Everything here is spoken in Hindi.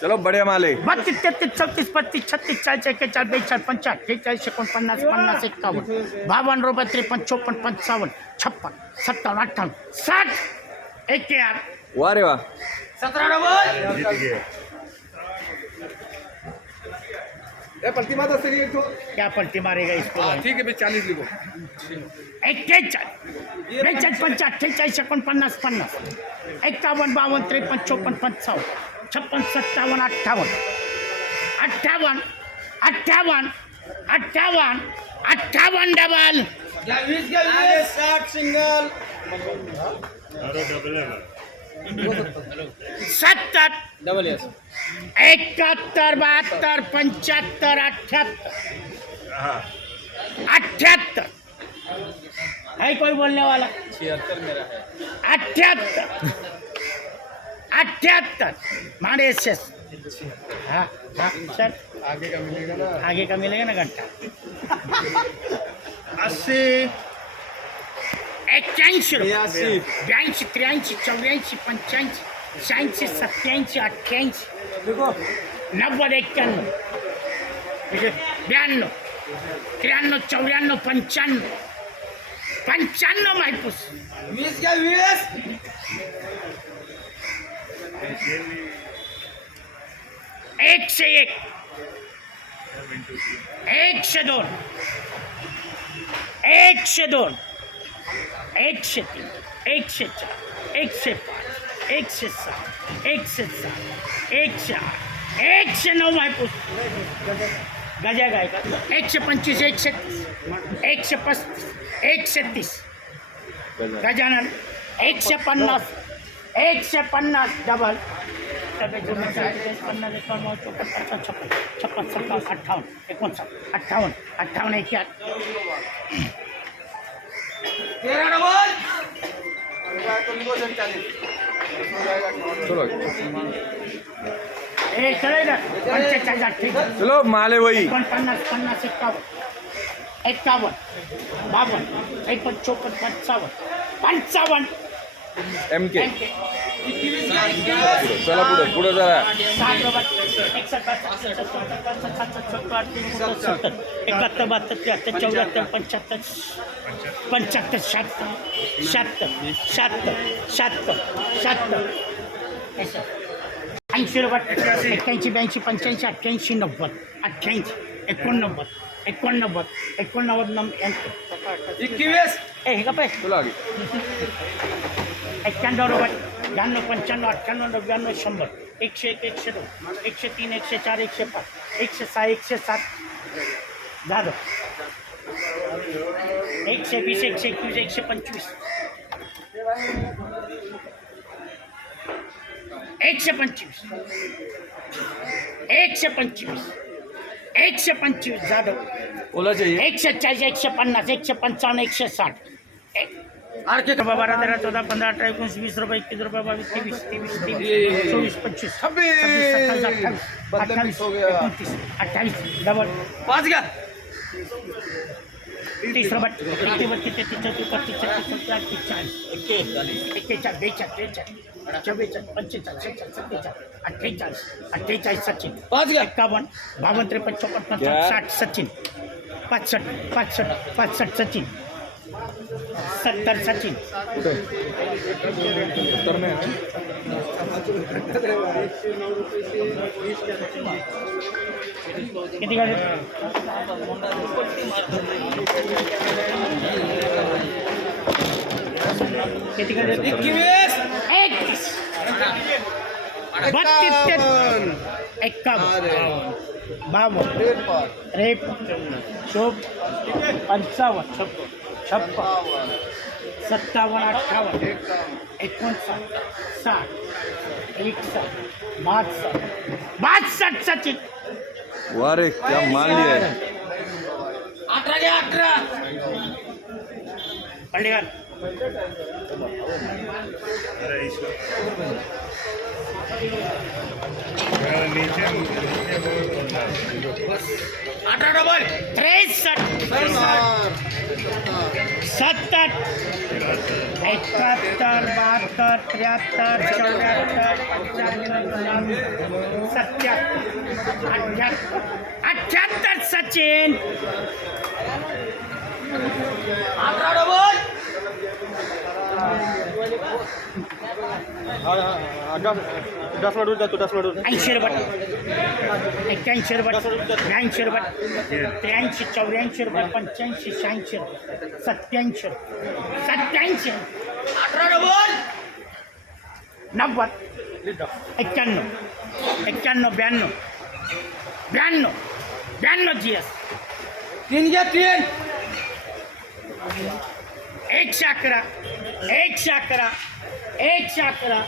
चलो बढ़िया माल है बत्तीस तेहतीस चौतीस पस्तीस छत्तीस चाळीस एक्केचाळीस बेचाळीस पंचाळीस त्रेचाळीस एकोणपन्नास पन्नास एक्कावन्न बावन्न रुपये त्रेपन्न चोपन्न पंचावन्न छप्पन सत्तावन्न अठ्ठावन्न साठ एक आठ वाह रे वाह। सतरा डबल क्या पलटी मारेगा इसको? ठीक है चालीस लिखो। एक्केचाळीस बेचाळीस पंचाळीस अठ्ठेचाळीस एकोणपन्नास पन्नास? एक्कावन्न बावन्न त्रेपन्न चोपन्न पंचावन्न छप्पन सत्तावन्न अठ्ठावन्न. अठ्ठावन्न अठ्ठावन्न अठ्ठावन्न अठ्ठावन्न डबल साठ सिंगल सत्तर. डबल एकाहत्तर बहात्तर पंच्याहत्तर अठ्ठ्याहत्तर अठ्ठ्याहत्तर है कोई बोलने वाला? छिहत्तर मेरा है। अठ्ठ्याहत्तर अठ्ठ्याहत्तर मारे हाँ हाँ सर। आगे का मिलेगा ना। आगे का मिलेगा ना घंटा। अस्सी। रुपये। बयासी। चौऱ्याऐंशी पंच्याऐंशी शहाऐंशी सत्याऐंशी अठ्ठ्याऐंशी देखो। नव्वद एक्क्याण्णव म्हणजे ब्याण्णव त्र्याण्णव चौऱ्याण्णव पंच्याण्णव माहिपूस वीस का वीस एकशे एक एकशे दोन एकशे दोन एकशे तीन एकशे चार एकशे पाच एकशे सहा एकशे सात एकशे आठ एकशे नऊ मायपूस गजा गाय का एकशे पंचवीस एकशे तीस एकशे पस्तीस एकशे तीस गजानन एकशे पन्नास एकशे पन्नास डबल पन्नास एकावन्न चौपन्न पन्नास छप्पन छप्पन सत्तावन्न अठ्ठावन्न एकोणसाठ अठ्ठावन्न अठ्ठावन्न एक तेरह डबल चलो ए पंचेचाळीस अठ्ठेचाळीस चलो माल है वही पन्नास पन्नास एक्कावन्न एकावन्न बावन्न एकपन्न ચોપન पंचावन्न पंचावन्न एम के चला पुढे पुढे जरा एकाहत्तर बहात्तर त्र्याहत्तर चौऱ्याहत्तर पंच्याहत्तर पंच्याहत्तर शहात्तर शहात्तर शहात्तर शहात्तर शहात्तर ऐंशी रुपये एक्क्याऐंशी ब्याऐंशी पंच्याऐंशी अठ्ठ्याऐंशी नव्वद अठ्ठ्याऐंशी एकोणनव्वद एकोणनव्वद. एकोणनव्वद नव्वद इक्कीस ए हे का पाय एक्क्याण्णव रुपये. ब्याण्णव पंच्याण्णव अठ्ठ्याण्णव नव्याण्णव शंभर. एकशे एक एकशे दोन. एकशे तीन एकशे चार एकशे पाच. एकशे सहा एकशे सात. झालं. एकशे वीस एकशे एकवीस एकशे पंचवीस. एकशे पंचवीस. एकशे पंचवीस. एकशे पंचवीस जाधव ओला चाहिए एकशे चाळीस एकशे पन्नास एकशे पंचावन्न एकशे साठ आरके रुपये बारा तेरा चौदा पंधरा अठरा एकोणीस वीस रुपये एकवीस रुपये बावीस तेवीस तेवीस तेवीस चोवीस पंचवीस छब्बीस. सत्तावीस अठ्ठावीस अठ्ठावीस मिस हो गया. एकोणतीस अठ्ठावीस डबल पाँच का तीस रुपये एकतीस बत्तीस तेहतीस चौतीस पस्तीस छत्तीस सत्तर अठ्तीस चाळीस एक्केचाळीस बेचाळीस त्रेचाळीस चव्वेचाळीस पंचेचाळीस सत्तेचाळीस अठ्ठेचाळीस. अठ्ठेचाळीस सचिन. पाँच त्रेपन्न चौपन्न. क्या? साठ सचिन. पासष्ट पासष्ट पासष्ट सचिन. सत्तर सचिन. में किती गाडी? किती गाडी? इक्कीस एकतीस बत्तीस एक्कावन्न बावन. रेप चोप. पंचावन्न. छप्पन. छप्पन. सत्तावन्न अठ्ठावन्न. एकोणसाठ. साठ. एकसठ बासष्ट. बासष्ट सचिन वारे क्या मान लिया अठरा घ्या अठरा. पंडिगार अठारह डबल त्रेसष्ट सत्तर। एकाहत्तर बहात्तर त्र्याहत्तर चौऱ्याहत्तर पंच्याहत्तर सत्याहत्तर अठ्याहत्तर अठ्याहत्तर सचिन अठरा डबल ऐंशी रुपये एक्क्याऐंशी रुपये ब्याऐंशी रुपये त्र्याऐंशी चौऱ्याऐंशी रुपये पंच्याऐंशी शहाऐंशी रुपये सत्याऐंशी रुपये सत्याऐंशी अठरा डबल नव्वद एक्क्याण्णव एक्क्याण्णव ब्याण्णव ब्याण्णव ब्याण्णव जी एस तीन घ्या तीन एकशे अकरा एकशे अकरा एकशे अकरा